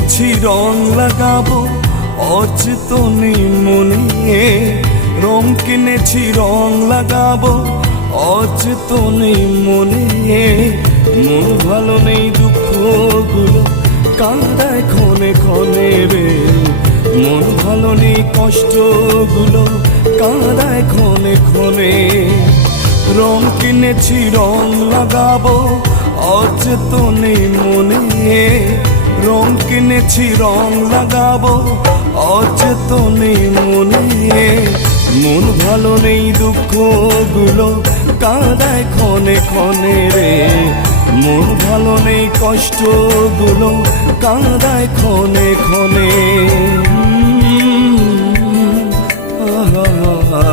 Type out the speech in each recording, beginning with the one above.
কিনেছি রং লাগাবো অচেতনে মনে, রং কিনেছি রং লাগাবো অচেতনে মনে। মন ভালো নেই দুঃখগুলো কাঁদায় ক্ষণে ক্ষণে রে, মন ভালো নেই কষ্টগুলো কাঁদায় ক্ষণে ক্ষণে। রং কিনেছি রং লাগাবো অচেতনে মনে, রং কিনেছি রং লাগাবো অচেতনে মনে। মন ভালো নেই দুঃখগুলো কাঁদায় ক্ষণে ক্ষণে রে, মন ভালো নেই কষ্টগুলো কাঁদায় ক্ষণে ক্ষণে। লা লা লা লা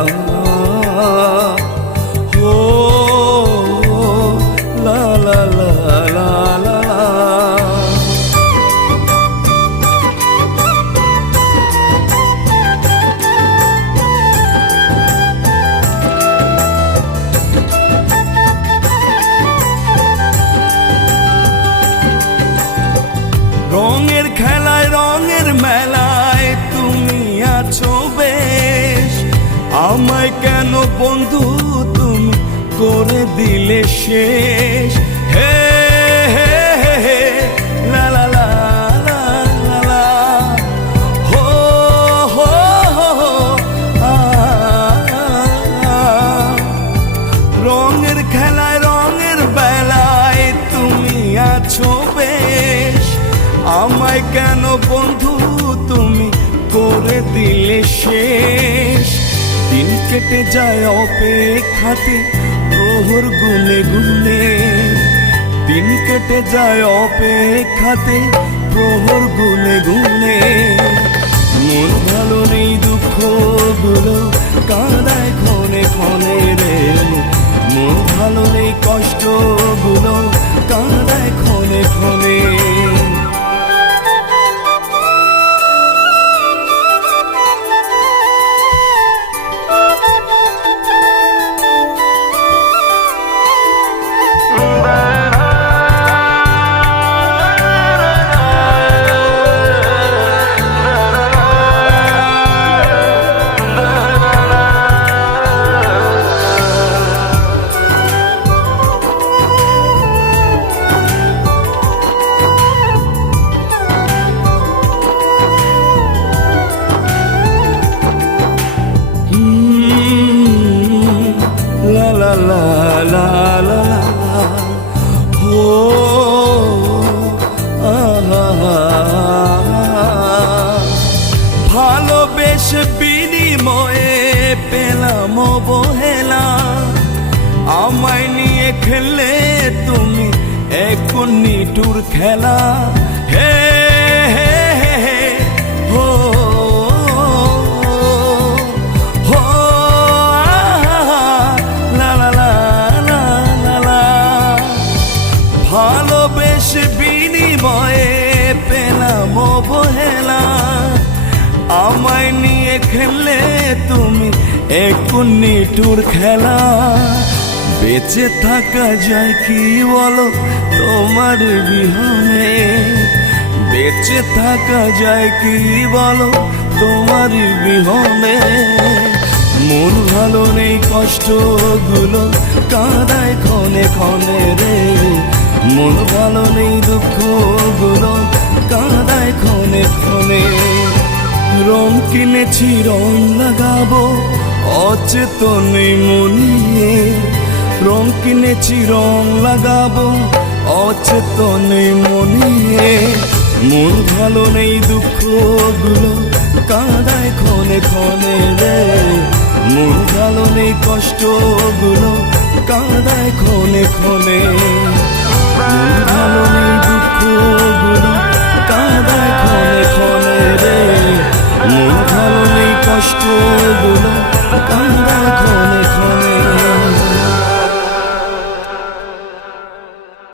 লা। রঙের খেলায় রঙের মেলায় তুমি আছো বেশ, আমায় কেন বন্ধু তুমি করে দিলে শেষ। হে হে হে হে লা লা লা লা লা লা, হো হো হো আ। রঙের খেলায় রঙের বেলায় তুমি আছো বেশ, আমায় কেন বন্ধু তুমি করে দিলে শেষ। দিন কেটে যায় অপেক্ষাতে প্রহর গুনে গুনে, দিন কেটে যায় অপেক্ষাতে প্রহর গুনে গুনে। মন ভালো নেই দুঃখগুলো কাঁদায় ক্ষণে ক্ষণে রে, মন ভালো নেই কষ্টগুলো কাঁদায় ক্ষণে ক্ষণে। La la la la la, oh ভালোবেসে বিনিময়ে পেলাম অবহেলা, আমায় নিয়ে খেললে তুমি এখন নিঠুর খেলা। হে হে হে হে হো ভালোবেসে বিনিময়ে পেলাম অবহেলা, আমায় নিয়ে খেললে তুমি এখন নিঠুর খেলা। বেঁচে থাকা যায় কি বলো তোমার বিহনে, বেঁচে থাকা যায় কি বলো তোমার বিহনে। মন ভালো নেই কষ্টগুলো কাঁদায় ক্ষণে ক্ষণে রে, মন ভালো নেই দুঃখগুলো কাঁদায় ক্ষণে ক্ষণে। রং কিনেছি রং লাগাবো অচেতনে মনে, রং কিনেছি রং লাগাবো অচেতনে মনে। মন ভালো নেই দুঃখগুলো কাঁদায় ক্ষণে ক্ষণে রে, মন ভালো নেই কষ্টগুলো কাঁদায় ক্ষণে ক্ষণে। মন ভালো নেই দুঃখগুলো কাঁদায় ক্ষণে ক্ষণে রে, মন ভালো নেই কষ্টগুলো কাঁদায়।